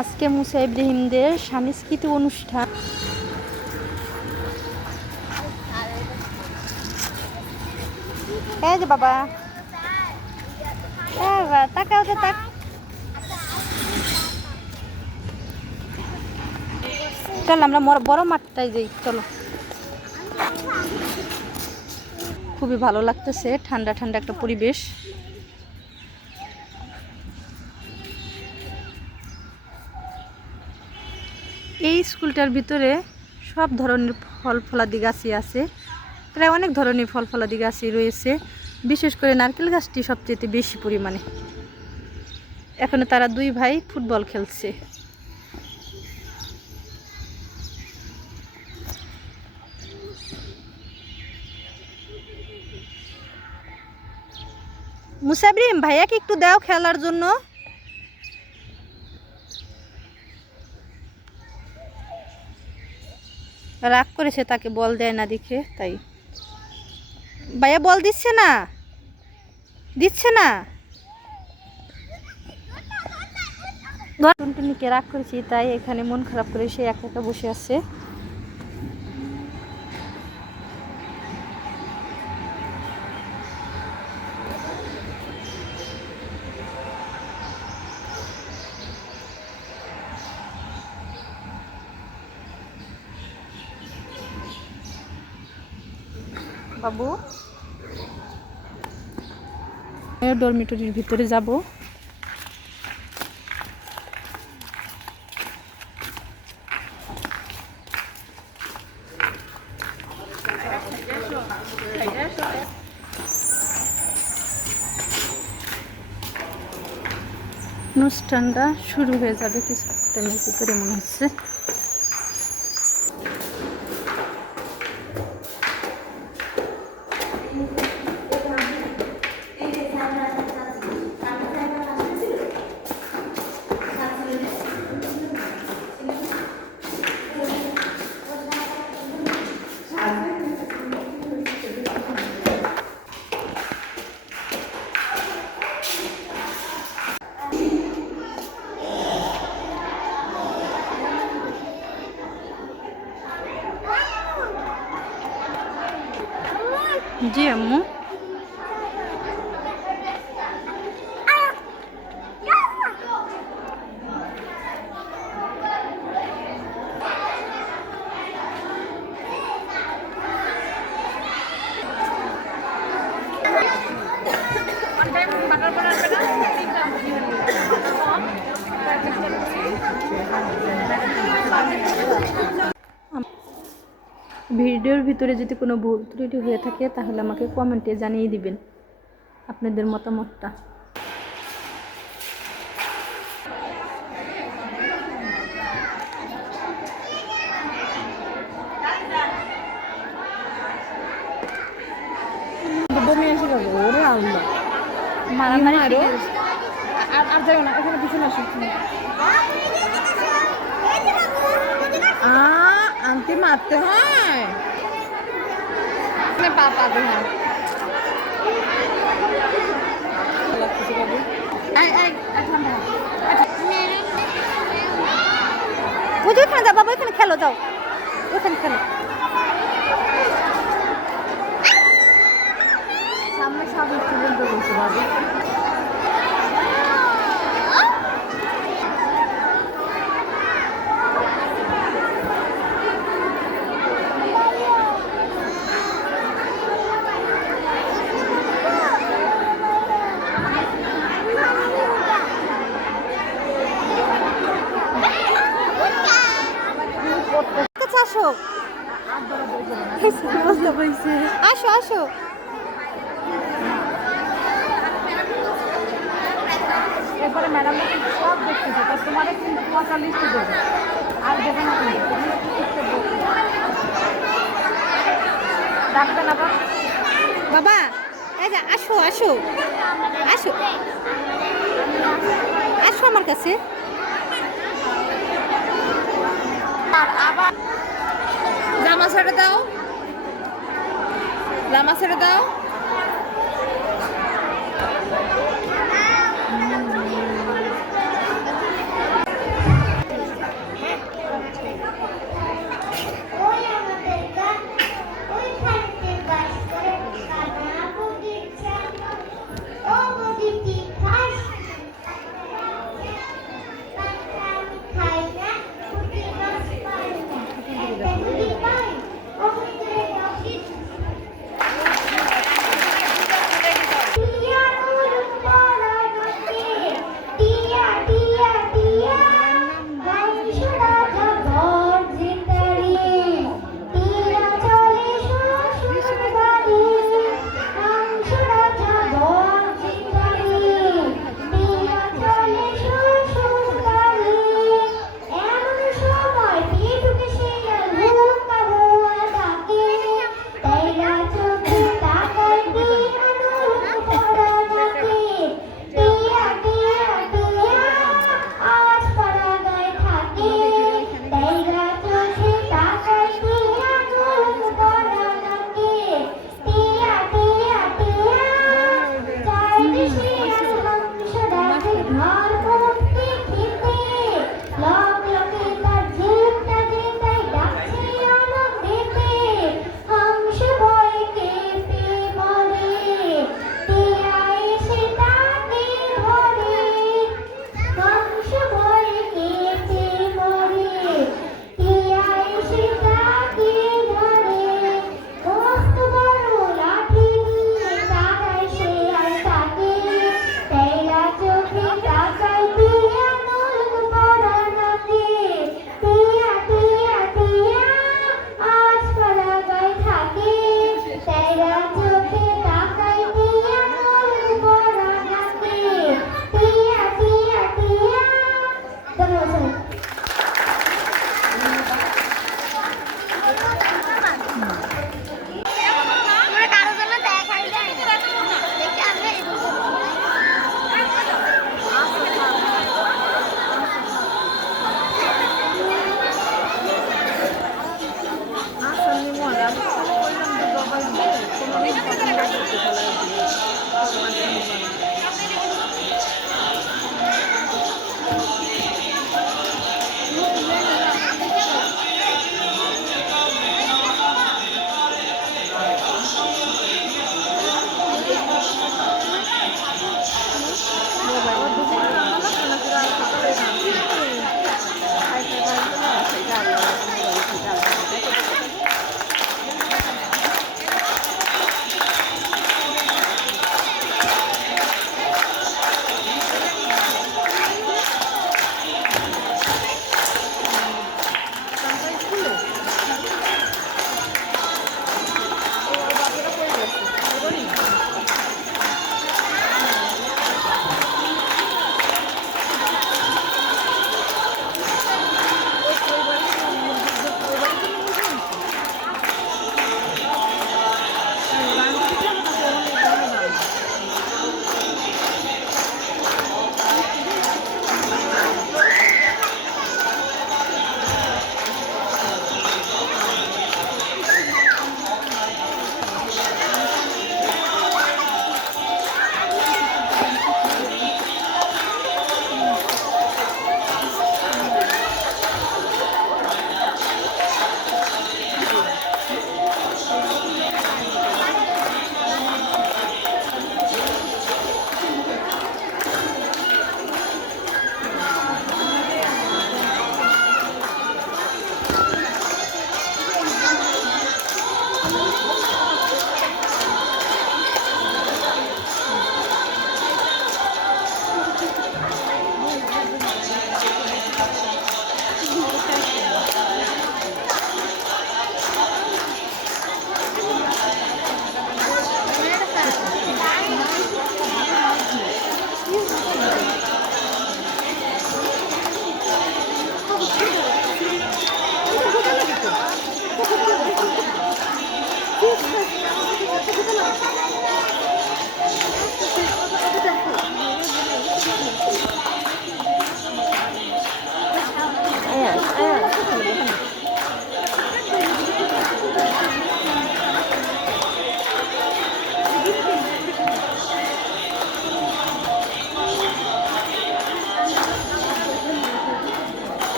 আজকে মুসা ইব্রাহিমদের সাংস্কৃতিক অনুষ্ঠান। এই যে বাবা, তাকাও যে তাক। চলো আমরা বড় মাঠটাই যাই, চলো। খুবই ভালো লাগতেছে, ঠান্ডা ঠান্ডা একটা পরিবেশ। এই স্কুলটার ভিতরে সব ধরনের ফল ফলাদি গাছই আছে, প্রায় অনেক ধরনের ফল ফলাদি গাছই রয়েছে। বিশেষ করে নারকেল গাছটি সবচেয়ে বেশি পরিমাণে। এখানে তারা দুই ভাই ফুটবল খেলছে। মুসাবরিম ভাইয়াকে একটু দাও খেলার জন্য। রাগ করেছে, তাকে বল দেয় না দেখে, তাই ভাইয়া বল দিচ্ছে না। টুনটুনিকে রাগ করেছি, তাই এখানে মন খারাপ করে সে একা একা বসে আছে। বাবু, ডরমিটরির ভিতরে যাব। অনুষ্ঠানটা শুরু হয়ে যাবে কিছুক্ষণের ভিতরে মনে হচ্ছে। জি আম্মু। ভিডিওর ভিতরে যদি কোনো ভুল ত্রুটি হয়ে থাকে তাহলে আমাকে কমেন্টে জানিয়ে দিবেন আপনাদের মতামতটা। মারামারি আর যাবে না, এখানে পিছনে আসুন। আন্টি মারতে হয়, পাবে হ্যাঁ। ওইখানে যাও বাবা, ওইখানে খেলো, যাও ওইখানে খেলো। সামনে সামনে স্টুডেন্ট বলছে বাবা। আসো আসো আসো। এরপরে ম্যাডাম সব দেখতেছে, তো তোমাদের কিন্তু 45 দেবে আর দেবে না, ডাকবে না বাবা। এই যে আসো আসো আসো আসো আমার কাছে। আর আবার জামা ছেড়ে দাও, জামা ছেড়ে দাও।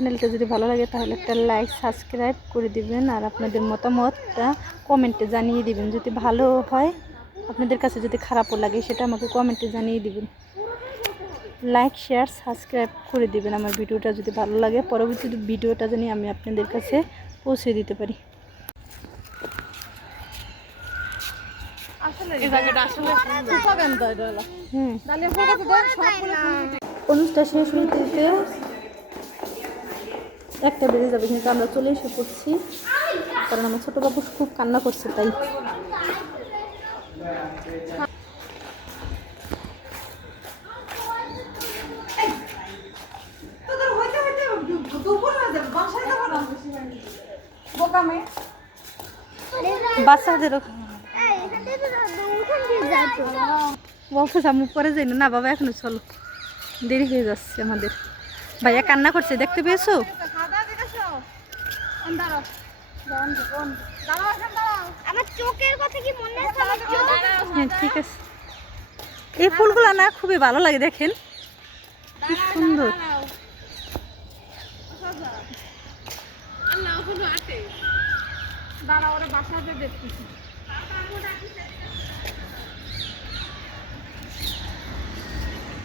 চ্যানেলটা যদি ভালো লাগে তাহলে একটা লাইক সাবস্ক্রাইব করে দিবেন, আর আপনাদের মতামতটা কমেন্টে জানিয়ে দিবেন। যদি ভালো হয়, আপনাদের কাছে যদি খারাপও লাগে সেটা আমাকে কমেন্টে জানিয়ে দিবেন। লাইক শেয়ার সাবস্ক্রাইব করে দিবেন আমার ভিডিওটা যদি ভালো লাগে, পরবর্তী ভিডিওটা জানি আমি আপনাদের কাছে পৌঁছে দিতে পারি। আসলে এই জায়গাটা আসলে প্রোপাগান্ডা এটা হলো। ডালিয়া ফুল গাছে দেন সবগুলো ফুল উঠে। অনুষ্ঠান শেষ হইতে হইতে 1টা বেজে যাবে, কিন্তু আমরা চলে এসে পড়ছি, কারণ আমার ছোটো বাবু খুব কান্না করছে তাই। বাচ্চাদেরও বলছে আমি পরে যাই না বাবা, এখনো চলো, দেরি হয়ে যাচ্ছে আমাদের। ভাইয়া কান্না করছে, দেখতে পেয়েছো? আমার চোখের কথা কি মনে আছে? আমার চোখ হ্যাঁ ঠিক আছে। এই ফুলগুলো না খুবই ভালো লাগে, দেখেন কি সুন্দর। দাঁড়া ওরা বাসাতে দেখতেছি।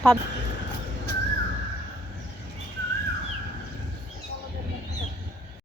ভাব-